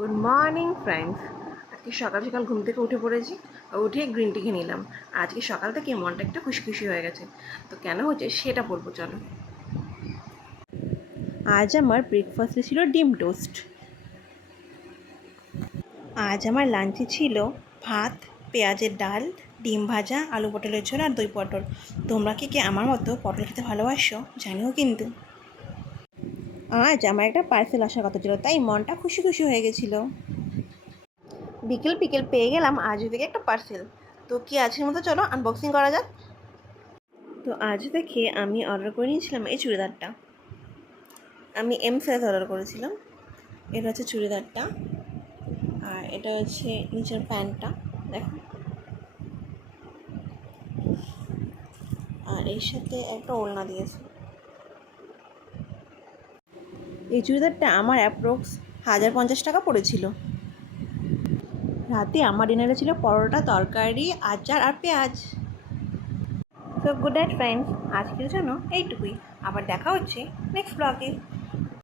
Good morning friends. আজকে সকাল সকাল ঘুম থেকে উঠে পড়েছি, উঠে গ্রিন টি খেয়ে নিলাম। আজকে সকাল থেকে মনটা একটু খুশি হয়ে গেছে। তো কেন হচ্ছে সেটা বলবো, চলো। আজ আমার ব্রেকফাস্টে ছিল ডিম টোস্ট। আজ আমার লাঞ্চে ছিল ভাত, পেঁয়াজের ডাল, ডিম ভাজা, আলু পটলের ঝোল আর দই পটল। তোমরা কি আমার মতো পটল খেতে ভালোবাসো জানিও কিন্তু। আজ আমার একটা পার্সেল আসার কথা ছিল, তাই মনটা খুশি হয়ে গেছিলো। বিকেল বিকেল পেয়ে গেলাম আজ থেকে একটা পার্সেল। তো কি আজকের মতো চলো আনবক্সিং করা যাক। তো আজ থেকে আমি অর্ডার করে নিয়েছিলাম এই চুড়িদারটা। আমি এম সাইজ অর্ডার করেছিলাম। এটা হচ্ছে চুড়িদারটা, আর এটা হচ্ছে নিচের প্যান্টটা, দেখো। আর এর সাথে একটা ওড়না দিয়েছে। এই চুড়িদারটা আমার অ্যাপ্রক্স 1050 টাকা পড়েছিল। রাতে আমার ডিনারে ছিল পরোটা, তরকারি, আচার আর পেঁয়াজ। সো গুড নাইট ফ্রেন্ডস, আজকের জন্য এইটুকুই। আবার দেখা হচ্ছে নেক্সট ব্লগে।